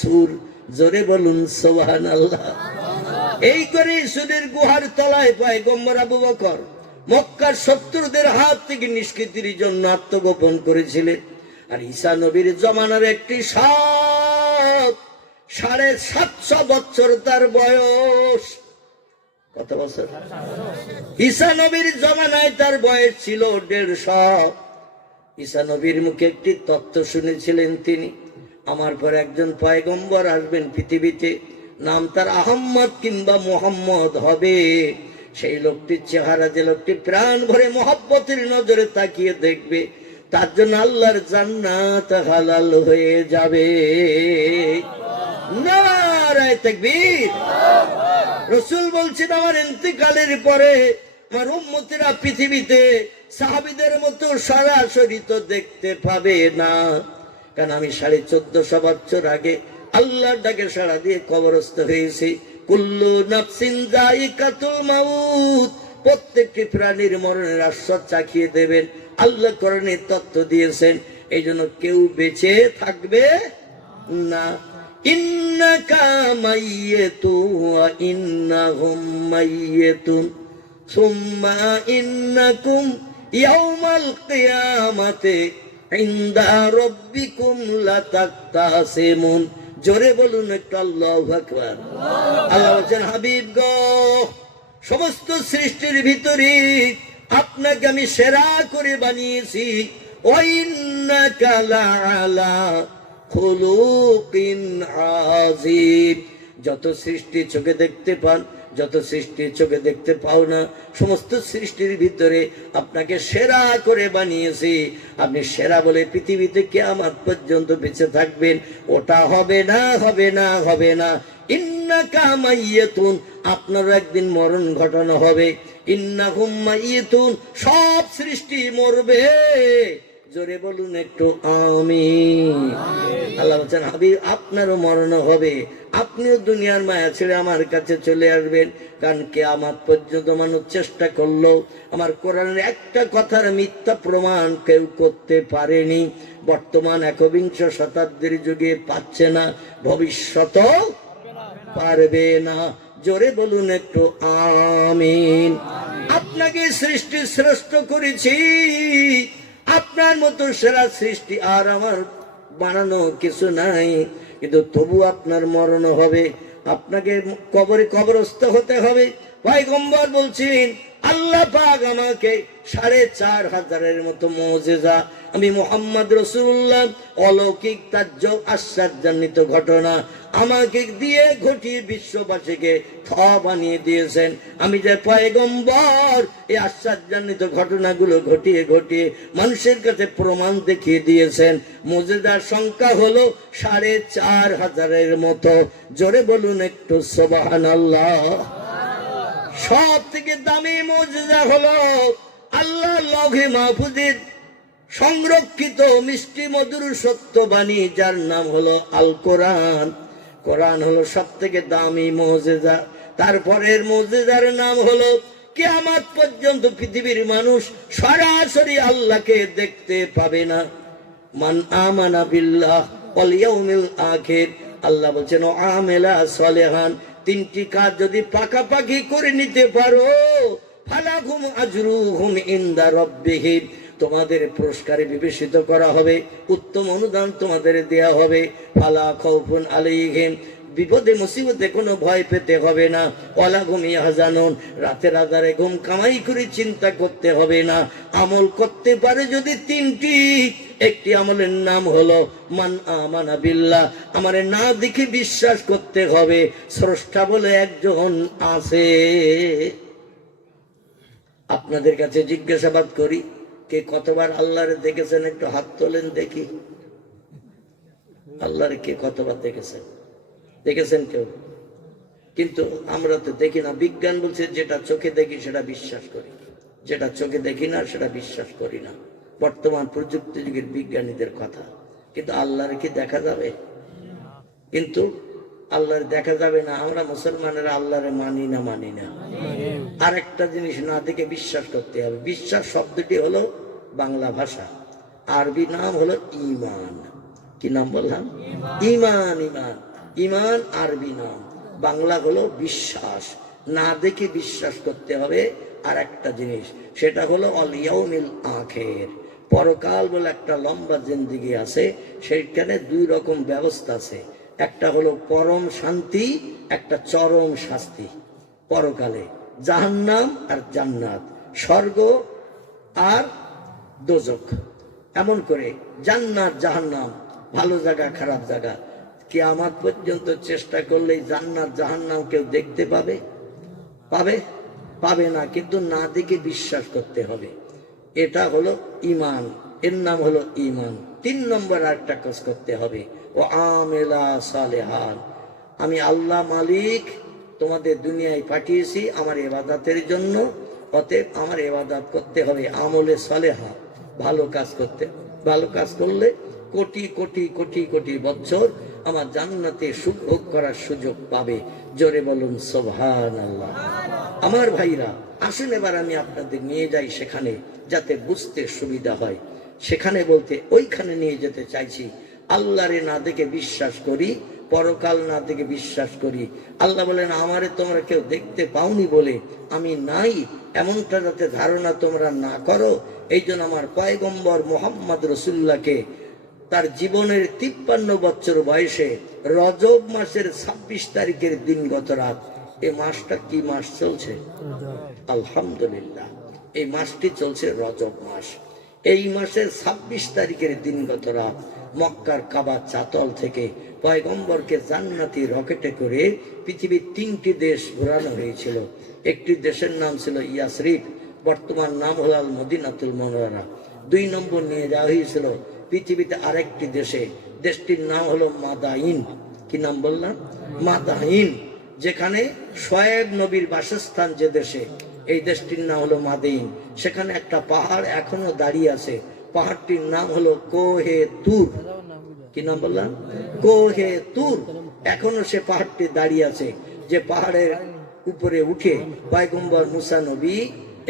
সুর, জোরে বলুন সোহান আল্লাহ এই করে সুরের গুহার তলায় পায় গম্বর আবু বকর মক্কার শত্রুদের হাত থেকে নিষ্কৃতির জন্য আত্মগোপন করেছিলেন। আর নবীর জমানার একটি সাড়ে সাতশো বছর তার বয়স। কত বছর? ঈসা নবীর জমানায় তার বয়স ছিল দেড়শো। ঈসা নবীর মুখে একটি তত্ত্ব শুনেছিলেন তিনি। আমার পর একজন পয়গম্বর আসবেন পৃথিবীতে, নাম তার আহম্মদ কিংবা মোহাম্মদ হবে। সেই লোকটির চেহারা যে লোকটি প্রাণ ভরে মহব্বতের নজরে তাকিয়ে দেখবে, তার জন্য আল্লাহর জান্নাত হালাল হয়ে যাবে। নারায় তাকবীর। রসুল বলছেন, আমার ইন্তিকালের পরে আমার পৃথিবীতে সাহাবিদের মতো সরাসরি তো দেখতে পাবে না। কারণ আমি সাড়ে চোদ্দশো বছর আগে আল্লাহর ডাকে সাড়া দিয়ে কবরস্থ হয়েছি। কুল্লু নাফসিন প্রত্যেকটি প্রাণীর মরণের আশ্বাস চাখিয়ে দেবেন। আল্লাহ করণের তত্ত্ব দিয়েছেন এই জন্য কেউ বেঁচে থাকবে না। ইন্নাকা সুম্মা ইন্নাকুম ইয়াউমাল কিয়ামাতি ইনদা জোরে বলুন একটু আল্লাহু আকবার। আল্লাহ হাবিব গো, সমস্ত সৃষ্টির ভিতরে আপনাকে আমি সেরা করে বানিয়েছি। ওয়াইন্নাকা লাআলা খুলুকিন আজিব যত সৃষ্টি চোখে দেখতে পান যত সৃষ্টি চোখে দেখতে পাও না, সমস্ত সৃষ্টির ভিতরে আপনাকে সেরা করে বানিয়েছি। আপনি সেরা বলে পৃথিবীতে কেয়ামত পর্যন্ত বেঁচে থাকবেন। ওটা হবে না হবে না হবে না। ইন্না কামাইয়েতুন আপনার একদিন মরণ ঘটানো হবে। ইন্না হুম্মাইয়েতুন সব সৃষ্টি মরবে। জোরে বলুন একটু আমি আল্লাহ বলছেন, হাবিব, আপনারও মরণ হবে। আপনিও দুনিয়ার মায়া ছেড়ে আমার কাছে চলে আসবেন। কারণ কে আমার পর্যন্ত মানুষ চেষ্টা করল আমার কোরআনের একটা কথার মিথ্যা প্রমাণ কেউ করতে পারেনি। বর্তমান একবিংশ শতাব্দীর যুগে পাচ্ছে না, ভবিষ্যৎ পারবে না। জোরে বলুন একটু, আমিন। আপনাকে সৃষ্টি শ্রেষ্ঠ করেছি। আপনার মতো সেরা সৃষ্টি আর আমার বানানো কিছু নাই। কিন্তু তবু আপনার মরণ হবে। আপনাকে কবরে কবরস্থ হতে হবে। ভাই গম্বর বলছেন আল্লাহ পাক আমাকে সাড়ে চার হাজারের মতো মজেজা, আমি মোহাম্মদ রসুল্লাহ অলৌকিক তাজ্য আশ্চর্যান্বিত ঘটনা আমাকে দিয়ে ঘটিয়ে বিশ্ববাসীকে থ বানিয়ে দিয়েছেন। আমি যে পয়গম্বর, এই আশ্চর্যান্বিত ঘটনাগুলো ঘটিয়ে ঘটিয়ে মানুষের কাছে প্রমাণ দেখিয়ে দিয়েছেন। মজেদার সংখ্যা হলো সাড়ে চার হাজারের মতো। জোরে বলুন একটু সোবাহান আল্লাহ সব থেকে দামি মজেদা হলো আল্লাহ লঘে মাহফুজের সংরক্ষিত মিষ্টি মধুর সত্যবাণী যার নাম হলো আল কোরআন কোরআন হলো সব থেকে দামি মজেদা তারপরের মজেদার নাম হলো কেয়ামাত পর্যন্ত পৃথিবীর মানুষ সরাসরি আল্লাহকে দেখতে পাবে না। মান আমানা বিল্লাহ আখির। আল্লাহ বলছেন আমেলা সলেহান তিনটি কাজ যদি পাকাপাকি করে নিতে পারো ফালাকুম আজরুহুম ইনদা রাব্বিহিম তোমাদের পুরস্কারে বিবেচিত করা হবে, উত্তম অনুদান তোমাদের দেয়া হবে, ফালা খাউফুন আলাইহিম, বিপদে মুসিবতে কোনো ভয় পেতে হবে না ওলা ঘুমিয়ে হাজানুন রাতের আধারে ঘুম কামাই করে চিন্তা করতে হবে না, আমল করতে পারে যদি তিনটি একটি আমলের নাম হলো মান আমানা বিল্লাহ। আমারে না দেখে বিশ্বাস করতে হবে। স্রষ্টা বলে একজন আছে। আপনাদের কাছে জিজ্ঞাসাবাদ করি, কে কতবার আল্লাহরে দেখেছেন? একটু হাত তোলেন দেখি। আল্লাহরে কে কতবার দেখেছেন? দেখেছেন কেউ? কিন্তু আমরা তো দেখি না। বিজ্ঞান বলছে যেটা চোখে দেখি সেটা বিশ্বাস করি। যেটা চোখে দেখি না সেটা বিশ্বাস করি না। বর্তমান প্রযুক্তি যুগের বিজ্ঞানীদের কথা। কিন্তু আল্লাহর কি দেখা যাবে? কিন্তু আল্লাহর দেখা যাবে না, আমরা মুসলমানেরা আল্লাহরে মানি না মানি না। আরেকটা জিনিস না দেখে বিশ্বাস করতে হবে। বিশ্বাস শব্দটি হলো বাংলা ভাষা। আরবি নাম হলো ইমান কি নাম বললাম? ইমান ইমান ইমান আরবি নাম। বাংলা হলো বিশ্বাস। না দেখে বিশ্বাস করতে হবে আর একটা জিনিস। সেটা হলো অলিয়াউমিল আখের। পরকাল বলে একটা লম্বা জিন্দিগি আছে, সেইখানে দুই রকম ব্যবস্থা আছে। একটা হলো পরম শান্তি, একটা চরম শাস্তি। পরকালে জাহান্নাম আর জান্নাত, স্বর্গ আর দোজক। এমন করে জান্নাত, জাহান্নাম, ভালো জায়গা, খারাপ জায়গা কি আমার পর্যন্ত চেষ্টা করলেই জান্নাত, জাহান্নাম কেউ দেখতে পাবে? পাবে? পাবে না, কিন্তু না দেখে বিশ্বাস করতে হবে। এটা হলো ইমান এর নাম হলো ইমান তিন নম্বর আরেকটা কাজ করতে হবে। ও আমেলা সালেহান। আমি আল্লাহ মালিক, তোমাদের দুনিয়ায় পাঠিয়েছি আমার এবাদাতের জন্য, অতএব আমার এবাদাত করতে হবে আমলে সালেহা, ভালো কাজ করতে। ভালো কাজ করলে কোটি কোটি কোটি কোটি বছর আমার জান্নাতে সুখ ভোগ করার সুযোগ পাবে। জোরে বলুন সোভান আল্লাহ আমার ভাইরা, আসেন এবার আমি আপনাদের নিয়ে যাই সেখানে, যাতে বুঝতে সুবিধা হয়। সেখানে বলতে, ওইখানে নিয়ে যেতে চাইছি। আল্লাহরে না দেখে বিশ্বাস করি, পরকাল না দেখে বিশ্বাস করি। আল্লাহ বলেন, আমারে তোমরা কেউ দেখতে পাওনি বলে আমি নাই, এমনটা যাতে ধারণা তোমরা না করো। এই জন্য আমার পয়গম্বর মোহাম্মদ রসুল্লাহকে তার জীবনের তিপ্পান্ন বছর বয়সে রজব মাসের ছাব্বিশ তারিখের দিন গত রাত। এই মাসটা কি মাস চলছে? আলহামদুলিল্লাহ। এই মাসটি চলছে রজব মাস। এই মাসের ছাব্বিশ তারিখের দিন গত রাত মক্কার কাবা চাতল থেকে পয়গম্বরকে জান্নাতি রকেটে করে পৃথিবীর তিনটি দেশ ঘোরানো হয়েছিল। একটি দেশের নাম ছিল ইয়াসরিফ, বর্তমান নাম হল আল মদিনাতুল মনোয়ারা। দুই নম্বর নিয়ে যাওয়া হয়েছিল পৃথিবীতে আরেকটি দেশে, দেশটির নাম হলো মাদাইন। কি নাম বললাম? মাদাইন, যেখানে শোয়েব নবীর বাসস্থান যে দেশে, এই দেশটির নাম হলো মাদাইন। সেখানে একটা পাহাড় এখনও দাঁড়িয়ে আছে। পাহাড়টির নাম হলো কোহে তুর কি নাম বললাম? কোহে তুর এখনও সে পাহাড়টি দাঁড়িয়ে আছে। যে পাহাড়ের উপরে উঠে পয়গম্বর মুসা নবী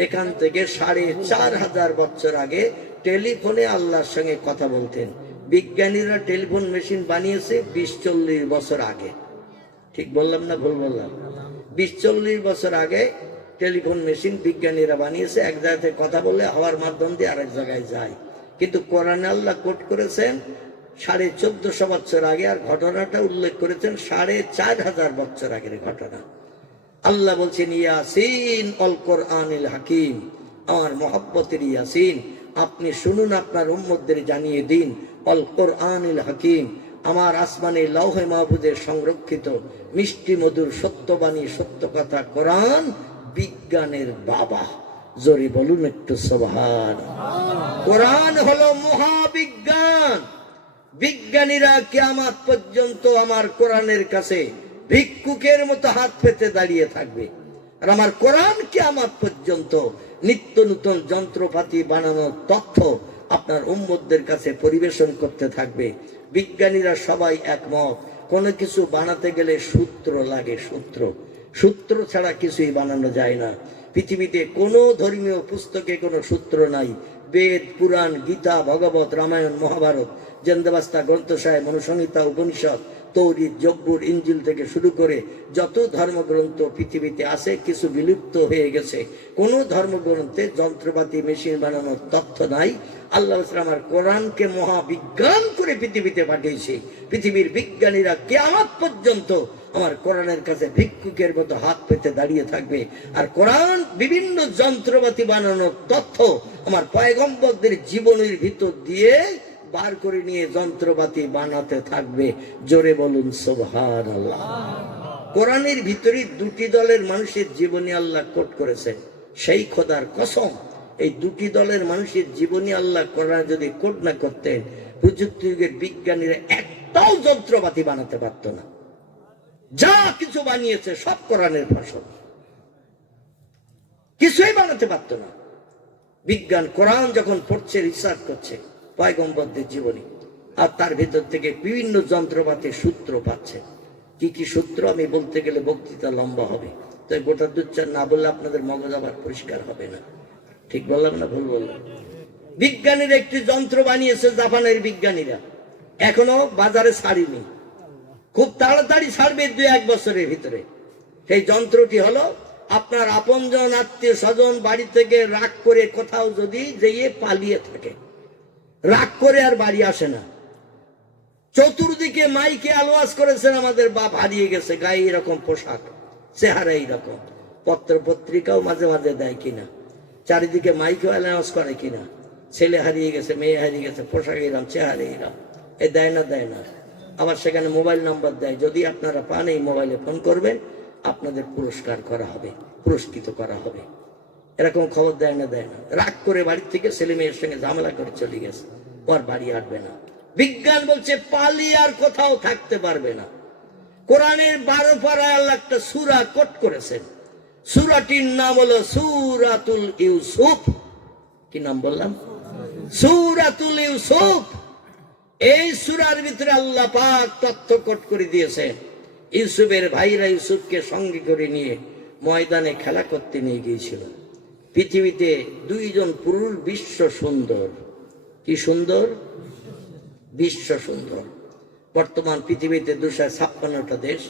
এখান থেকে সাড়ে চার হাজার বছর আগে টেলিফোনে আল্লাহর সঙ্গে কথা বলতেন। বিজ্ঞানীরা টেলিফোন মেশিন বানিয়েছে বিশ চল্লিশ বছর আগে। ঠিক বললাম না ভুল বললাম? বিশ চল্লিশ বছর আগে টেলিফোন মেশিন বিজ্ঞানীরা বানিয়েছে, এক জায়গা থেকে কথা বলে হওয়ার মাধ্যম দিয়ে আরেক জায়গায় যায়। কিন্তু কোরআনে আল্লাহ কোট করেছেন, সাড়ে চোদ্দশো বছর আগে, আর ঘটনাটা উল্লেখ করেছেন সাড়ে চার হাজার বছর আগের ঘটনা। আল্লাহ বলছেন, ইয়াসিন অল কোরআনিল হাকিম, আমার মহব্বতের ইয়াসিন। আপনি শুনুন আপনার উম্মতদের জানিয়ে দিন অল কোরআনিল হাকিম, আমার আসমানে লৌহে মাহবুদের সংরক্ষিত মিষ্টি মধুর সত্যবাণী, সত্য কথা কোরআন বিজ্ঞানের বাবা। জোরে বলুন একটু সবহান। কোরআন হলো মহাবিজ্ঞান। বিজ্ঞানীরা কেয়ামাত পর্যন্ত আমার কোরআনের কাছে ভিক্ষুকের মতো হাত পেতে দাঁড়িয়ে থাকবে। আর আমার কোরআন কেয়ামাত পর্যন্ত নিত্য নূতন যন্ত্রপাতি বানানোর তথ্য আপনার উম্মতদের কাছে পরিবেশন করতে থাকবে। বিজ্ঞানীরা সবাই একমত, কোনো কিছু বানাতে গেলে সূত্র লাগে সূত্র। সূত্র ছাড়া কিছুই বানানো যায় না। পৃথিবীতে কোনো ধর্মীয় পুস্তকে কোনো সূত্র নাই। বেদ, পুরাণ, গীতা, ভগবত, রামায়ণ, মহাভারত, জেন্দাবাস্তা গ্রন্থসায় মনুসংহিতা উপনিষদ তৌরি জব্বুর ইঞ্জিল থেকে শুরু করে যত ধর্মগ্রন্থ পৃথিবীতে আছে, কিছু বিলুপ্ত হয়ে গেছে। কোন ধর্মগ্রন্থে যন্ত্রপাতি, মেশিন বানানোর তথ্য নাই। আল্লাহ আমার কোরআনকে মহাবিজ্ঞান করে পৃথিবীতে পাঠিয়েছে। পৃথিবীর বিজ্ঞানীরা কেয়ামত পর্যন্ত আমার কোরআনের কাছে ভিক্ষুকের মতো হাত পেতে দাঁড়িয়ে থাকবে। আর কোরআন বিভিন্ন যন্ত্রপাতি বানানোর তথ্য আমার পয়গম্বরদের জীবনের ভিতর দিয়ে বার করে নিয়ে যন্ত্রপাতি বানাতে থাকবে। জোরে বলুন সোভান আল্লাহ কোরআনের ভিতরে দুটি দলের মানুষের জীবনী আল্লাহ কোট করেছে সেই খোদার কসম, এই দুটি দলের মানুষের জীবনী আল্লাহ কোরআন যদি কোট না করতেন প্রযুক্তি যুগের বিজ্ঞানীরা একটাও যন্ত্রপাতি বানাতে পারতো না। যা কিছু বানিয়েছে সব কোরআনের ফসল। কিছুই বানাতে পারতো না। বিজ্ঞান কোরআন যখন পড়ছে রিসার্চ করছে পয়গম্বরদের জীবনী। আর তার ভিতর থেকে বিভিন্ন যন্ত্রপাতির সূত্র পাচ্ছে। কি কি সূত্র? আমি বলতে গেলে বক্তৃতা লম্বা হবে। তাই গোটা দুচ্চার না বললে আপনাদের মগজ আবার পরিষ্কার হবে না। ঠিক বললাম না ভুল বললাম? বিজ্ঞানীর একটি যন্ত্র বানিয়েছে জাপানের বিজ্ঞানীরা। এখনও বাজারে ছাড়িনি। খুব তাড়াতাড়ি ছাড়বে দুই এক বছরের ভিতরে। সেই যন্ত্রটি হলো আপনার আপনজন আত্মীয় স্বজন বাড়ি থেকে রাগ করে কোথাও যদি যেয়ে পালিয়ে থাকে। রাগ করে আর বাড়ি আসে না। চতুর্দিকে মাইকে আলোয়াজ করেছেন, আমাদের বাপ হারিয়ে গেছে, গায়ে এরকম পোশাক চেহারা এইরকম পত্র পত্রিকাও মাঝে মাঝে দেয় কিনা, চারিদিকে মাইকেও অ্যানাউন্স করে কিনা। ছেলে হারিয়ে গেছে, মেয়ে হারিয়ে গেছে, পোশাক এরাম, চেহারা এরাম। এ দেয় না দেয় না। আবার সেখানে মোবাইল নাম্বার দেয়, যদি আপনারা পান এই মোবাইলে ফোন করবেন, আপনাদের পুরস্কার করা হবে, পুরস্কৃত করা হবে। এরকম খবর দেয় না দেয় না। রাগ করে বাড়ির থেকে ছেলে মেয়ের সঙ্গে ঝামেলা করে চলে গেছে। ওর বাড়ি আসবে না। বিজ্ঞান বলছে, পালি আর কোথাও থাকতে পারবে না। কোরআনের বারো পাড়ায় আল্লাহ একটা সুরা কোট করেছেন। সুরাটির নাম হলো সুরাতুল ইউসুফ। কি নাম বললাম? সুরাতুল ইউসুফ। এই সুরার ভিতরে আল্লাহ পাক তথ্য কোট করে দিয়েছে ইউসুফের ভাইরা ইউসুফকে সঙ্গে করে নিয়ে ময়দানে খেলা করতে নিয়ে গিয়েছিল। পৃথিবীতে দুইজন পুরুষ বিশ্ব সুন্দর। কি সুন্দর? বিশ্ব সুন্দর। বর্তমান পৃথিবীতে দুশো ছাপ্পান্নটা দেশ।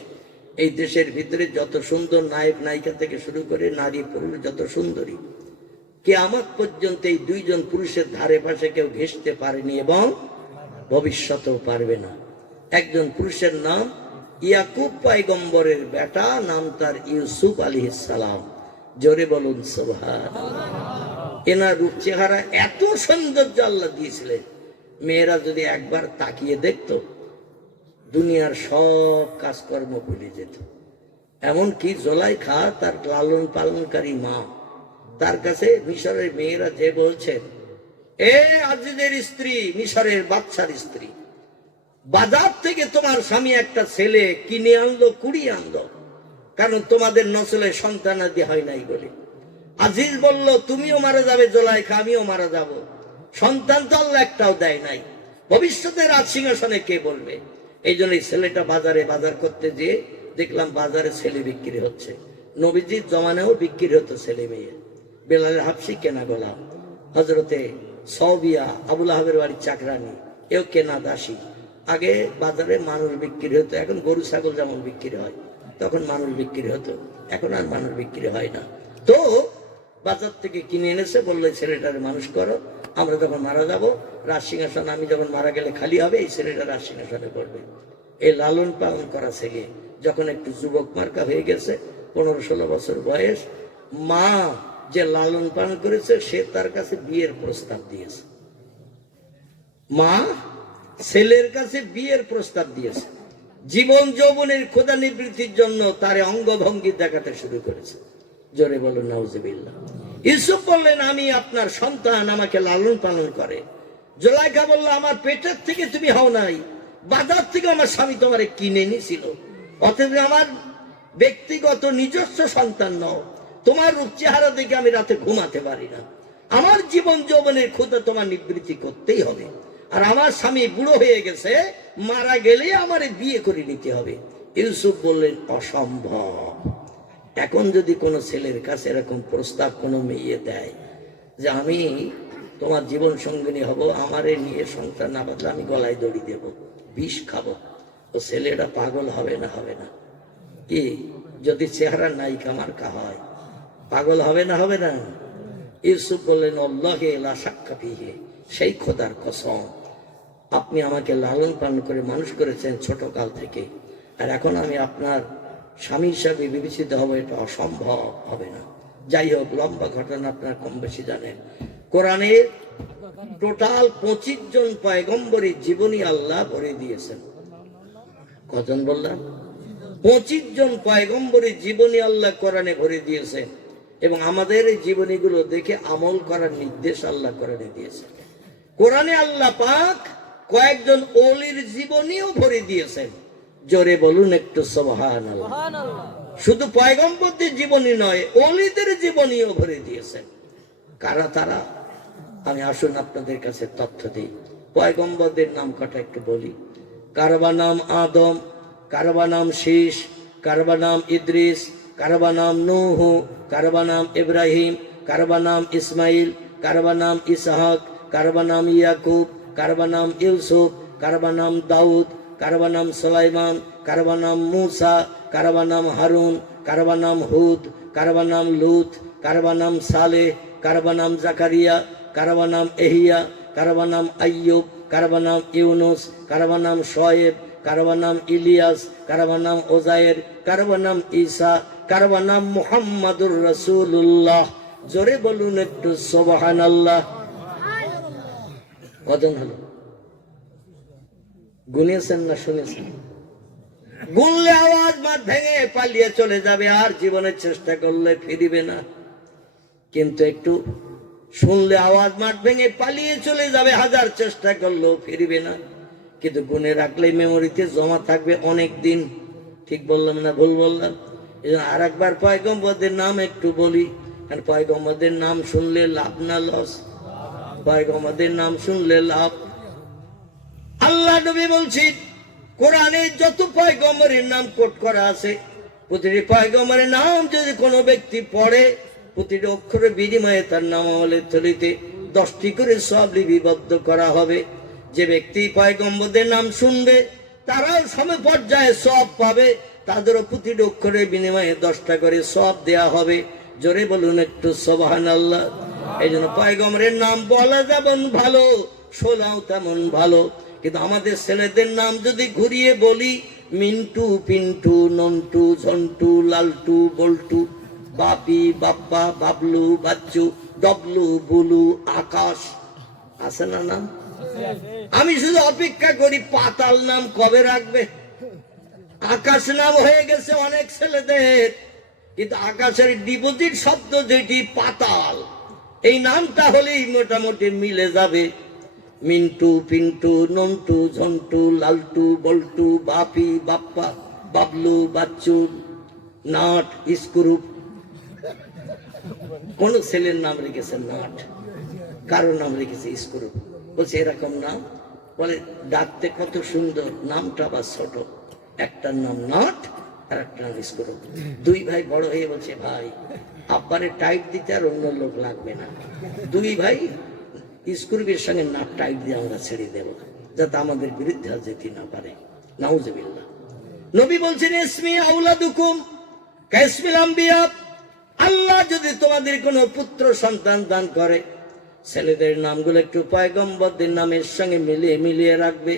এই দেশের ভিতরে যত সুন্দর নায়ক, নায়িকা থেকে শুরু করে নারী, পুরুষ যত সুন্দরী। কে আমার পর্যন্ত এই দুইজন পুরুষের ধারে পাশে কেউ ঘেসতে পারেনি এবং ভবিষ্যতেও পারবে না। একজন পুরুষের নাম ইয়াকুব পাইগম্বরের বেটা, নাম তার ইউসুফ আলী সালাম। জোরে বলুন সোভান এনার রূপ চেহারা এত সৌন্দর্য আল্লাহ দিয়েছিলেন। মেয়েরা যদি একবার তাকিয়ে দেখত, দুনিয়ার সব কাজকর্ম ভুলে যেত। এমনকি জোলাই খা তার লালন পালনকারী মা, তার কাছে মিশরের মেয়েরা যে বলছেন, এ আজিজের স্ত্রী, মিশরের বাচ্চার স্ত্রী, বাজার থেকে তোমার স্বামী একটা ছেলে কিনে আনলো, কুড়িয়ে আনলো কারণ তোমাদের নসলে সন্তানাদি হয় নাই বলে। আজিজ বলল, তুমিও মারা যাবে, জোলাইখা, আমিও মারা যাব। সন্তান তো আল্লাহ একটাও দেয় নাই। ভবিষ্যতে রাজ সিংহাসনে কে বলবে? এই জন্য ছেলেটা বাজারে বাজার করতে যেয়ে দেখলাম বাজারে ছেলে বিক্রি হচ্ছে। নবীজির জমানেও বিক্রি হতো ছেলে মেয়ে বেলালের হাফসি কেনা গোলাম। হজরতে সবিয়া আবুল আহবের বাড়ির চাকরানি, এও কেনা দাসী। আগে বাজারে মানুষ বিক্রি হতো, এখন গরু, ছাগল যেমন বিক্রি হয়। তখন মানুষ বিক্রি হতো। এখন আর মানুষ বিক্রি হয় না। তো বাজার থেকে কিনে এনেছে, বলল ছেলেটার মানুষ করো, আমরা যখন মারা যাব, রাজ সিংহাসন আমি যখন মারা গেলে খালি হবে, এই ছেলেটা রাজ সিংহাসনে পড়বে। এই লালন পালন করা ছেলে, যখন একটু যুবক মার্কা হয়ে গেছে, পনেরো ষোলো বছর বয়স, মা যে লালন পালন করেছে, সে তার কাছে বিয়ের প্রস্তাব দিয়েছে। মা ছেলের কাছে বিয়ের প্রস্তাব দিয়েছে। জীবন যৌবনের খোদা নিবৃত্তির জন্য তারে অঙ্গভঙ্গি দেখাতে শুরু করেছে। জোরে বলুন, নাউজুবিল্লাহ। ইউসুফ বললেন, আমি আপনার সন্তান, আমাকে লালন পালন করে। জোলাইকা বলল, আমার পেটের থেকে তুমি হও নাই। বাজার থেকে আমার স্বামী তোমারে কিনে নিছিল। অথচ আমার ব্যক্তিগত নিজস্ব সন্তান নও। তোমার রূপ চেহারা দেখে আমি রাতে ঘুমাতে পারি না। আমার জীবন যৌবনের ক্ষুদা তোমার নিবৃত্তি করতেই হবে। আর আমার স্বামী বুড়ো হয়ে গেছে, মারা গেলে আমার বিয়ে করে নিতে হবে। ইউসুফ বললেন, অসম্ভব। এখন যদি কোনো ছেলের কাছে এরকম প্রস্তাব কোনো মেয়ে দেয় যে, আমি তোমার জীবন সঙ্গিনী হব, আমারে নিয়ে সংসার না বাঁধলে আমি গলায় দড়ি দেব, বিষ খাব, ও ছেলেটা পাগল হবে না হবে না? কি? যদি চেহারা নায়িকা মার্কা হয়, পাগল হবে না হবে না? ইউসুফ বললেন, অল্লাহে লাসাক্কা ফিহে, সেই খোদার কসম আপনি আমাকে লালন পালন করে মানুষ করেছেন ছোট কাল থেকে। আর এখন আমি আপনার স্বামী হিসাবে বিবেচিত হব, এটা অসম্ভব হবে না। যাই হোক, লম্বা ঘটনা আপনারা কম বেশি জানেন। কোরআনের টোটাল পঁচিশ জন পয়গম্বরের জীবনী আল্লাহ ভরে দিয়েছেন। কজন বললাম? পঁচিশ জন পয়গম্বরের জীবনী আল্লাহ কোরআনে ভরে দিয়েছেন। এবং আমাদের এই জীবনীগুলো দেখে আমল করার নির্দেশ আল্লাহ কোরআনে দিয়েছেন। কোরআনে আল্লাহ পাক কয়েকজন ওলির জীবনীও ভরে দিয়েছেন। জোরে বলুন একটু সবহান শুধু পয়গম্বরদের জীবনী নয় অলিদের জীবনীও ভরে দিয়েছেন। কারা তারা? আমি আসুন আপনাদের কাছে তথ্য দিই। পয়গম্বরদের নাম কটা একটু বলি। কারবা নাম আদম কারবা নাম শীষ কারবা নাম ইদ্রিস কারবা নাম নূহ কারবা নাম ইব্রাহিম কারবা নাম ইসমাইল কারবা নাম ইসহাক কারবা নাম ইয়াকুব কারবা নাম ইউসুফ কারবা নাম দাউদ কারবা নাম সুলাইমান কারবা নাম মুসা কারবা নাম হারুন কারবা নাম হুদ কারবা নাম লুত কারবা নাম সালে কারবা নাম জাকারিয়া কারবা নাম এহিয়া কারবা নাম আইয়ুব কারবা নাম ইউনুস কারবা নাম শোয়েব কারবা নাম ইলিয়াস কারবা নাম ওজায়ের কারবা নাম ঈসা কারবা নাম মুহাম্মাদুর রাসূলুল্লাহ জোরে বলুন একটু সুবহানাল্লাহ কজন হলো। গুনিয়েছেন না শুনেছেন? গুনলে আওয়াজ মাঠ ভেঙে পালিয়ে চলে যাবে, আর জীবনের চেষ্টা করলে ফিরিবে না। কিন্তু একটু শুনলে আওয়াজ মাঠ ভেঙে পালিয়ে চলে যাবে, হাজার চেষ্টা করলেও ফিরবে না। কিন্তু গুনে রাখলে মেমোরিতে জমা থাকবে অনেক দিন। ঠিক বললাম না ভুল বললাম? এই জন্য আর একবার পয়গম্বরদের নাম একটু বলি। কারণ পয়গম্বরদের নাম শুনলে লাভ না, লস। পয়গম্বরদের নাম শুনলে লাভ। আল্লাহ নবী বলছি কোরআনে যত পয়গম্বরের নাম কোট করা আছে, প্রতিটি পয়গম্বরের নাম যদি কোনো ব্যক্তি পড়ে, প্রতিটি অক্ষরের বিনিময়ে তার নাম আমলের থলিতে দশটি করে সব লিপিবদ্ধ করা হবে। যে ব্যক্তি পয়গম্বরদের নাম শুনবে, তারাও সম পর্যায়ে সব পাবে, তাদেরও প্রতিটি অক্ষরের বিনিময়ে দশটা করে সব দেয়া হবে। জোরে বলুন একটু সবাহান আল্লাহ এই জন্য পয়গম্বরের নাম বলা যেমন ভালো, শোনাও তেমন ভালো। কিন্তু আমাদের ছেলেদের নাম যদি ঘুরিয়ে বলি, মিন্টু, পিন্টু, নন্টু, ঝন্টু, লালটু, বল্টু, বাপি, বাপ্পা, বাবলু, বাচ্চু, ডবলু, বুলু, আকাশ, আছে না নাম? আমি শুধু অপেক্ষা করি পাতাল নাম কবে রাখবে? আকাশ নাম হয়ে গেছে অনেক ছেলেদের, কিন্তু আকাশের ডিপোজিট শব্দ যেটি পাতাল। এই নামটা হলেই মোটামুটি মিলে যাবে। মিন্টু, পিন্টু, নন্টু, ঝন্টু, লালটু, বল্টু, বাপি, বাপ্পা, বাবলু, বাচ্চু, নাট স্কুরুপ কোন ছেলের নাম রেখেছে নাট? কারও নাম রেখেছে স্কুরুপ বলছে, এরকম নাম বলে, ডাকতে কত সুন্দর। নামটা আবার ছোট। একটার নাম নাট আর একটা নাম স্কুরুপ দুই ভাই বড় হয়ে বলছে, ভাই আব্বারে টাইট দিতে আর অন্য লোক লাগবে না। দুই ভাই স্কুরুপের সঙ্গে নাট টাইট দিয়ে আমরা ছেড়ে দেব, যাতে আমাদের বিরুদ্ধে যেতে না পারে। নাউজবিল্লাহ। নবী বলছেন, ইসমি আউলাদুকুম কাইসমিল আম্বিয়া। আল্লাহ যদি তোমাদের কোনো পুত্র সন্তান দান করে, ছেলেদের নামগুলো একটু পয়গম্বরদের নামের সঙ্গে মিলিয়ে মিলিয়ে রাখবে।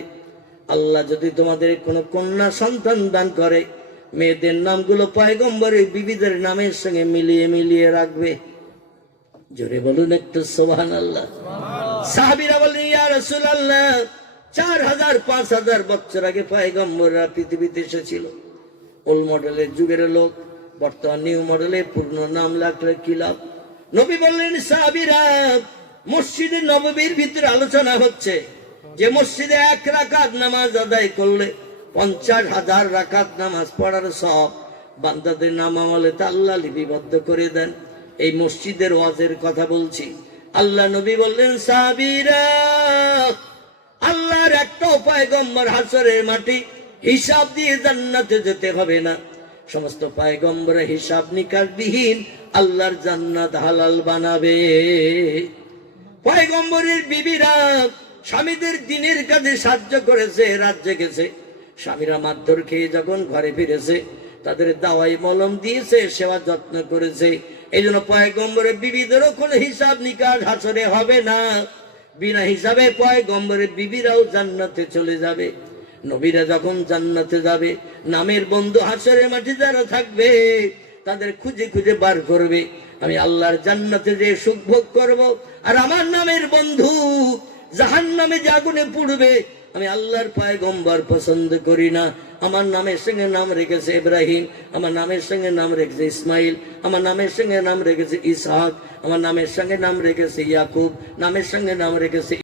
আল্লাহ যদি তোমাদের কোনো কন্যা সন্তান দান করে মেয়েদের নামগুলো পয়গম্বরের বিবিদের নামের সঙ্গে মিলিয়ে মিলিয়ে রাখবে। জোরে বলুন একটু সোহান আল্লাহ সাহাবিরা বলেন ইয়া রসুল আল্লাহ চার হাজার পাঁচ হাজার বছর আগে পয়গম্বররা পৃথিবীতে এসেছিল। ওল্ড মডেলের যুগের লোক বর্তমান নিউ মডেলে পূর্ণ নাম লাগলে কি লাভ? নবী বললেন সাহাবিরা মসজিদে নববীর ভিতরে আলোচনা হচ্ছে। যে মসজিদে এক রাকাত নামাজ আদায় করলে পঞ্চাশ হাজার রাকাত নামাজ পড়ার সব বান্দাদের নাম আমলে তা আল্লাহ লিপিবদ্ধ করে দেন। এই মসজিদের ওয়াজের কথা বলছি। আল্লাহ নবী বললেন, সাবিরা, আল্লাহর একটা উপায় গম্বর হাসরের মাটি হিসাব দিয়ে জান্নাতে যেতে হবে না। সমস্ত পায়গম্বরা হিসাব নিকাশ বিহীন আল্লাহর জান্নাত হালাল বানাবে। পয়গম্বরের বিবিরা স্বামীদের দিনের কাজে সাহায্য করেছে, রাজ্যে গেছে। স্বামীরা মারধর খেয়ে যখন ঘরে ফিরেছে, তাদের দাওয়াই মলম দিয়েছে, সেবা যত্ন করেছে। এই জন্য পয়গম্বরের বিবিদেরও কোনো হিসাব নিকাশ হাসরে হবে না। বিনা হিসাবে পয়গম্বরের বিবিরাও জান্নাতে চলে যাবে। নবীরা যখন জান্নাতে যাবে, নামের বন্ধু হাসরের মাঠে যারা থাকবে, তাদের খুঁজে খুঁজে বার করবে, আমি আল্লাহর জান্নাতে যে সুখ ভোগ করব, আর আমার নামের বন্ধু জাহান নামে যে আগুনে পুড়বে আমি আল্লাহর পায়গম্বর পছন্দ করি না। আমার নামের সঙ্গে নাম রেখেছে ইব্রাহিম, আমার নামের সঙ্গে নাম রেখেছে ইসমাইল, আমার নামের সঙ্গে নাম রেখেছে ইসহাক, আমার নামের সঙ্গে নাম রেখেছে ইয়াকুব নামের সঙ্গে নাম রেখেছে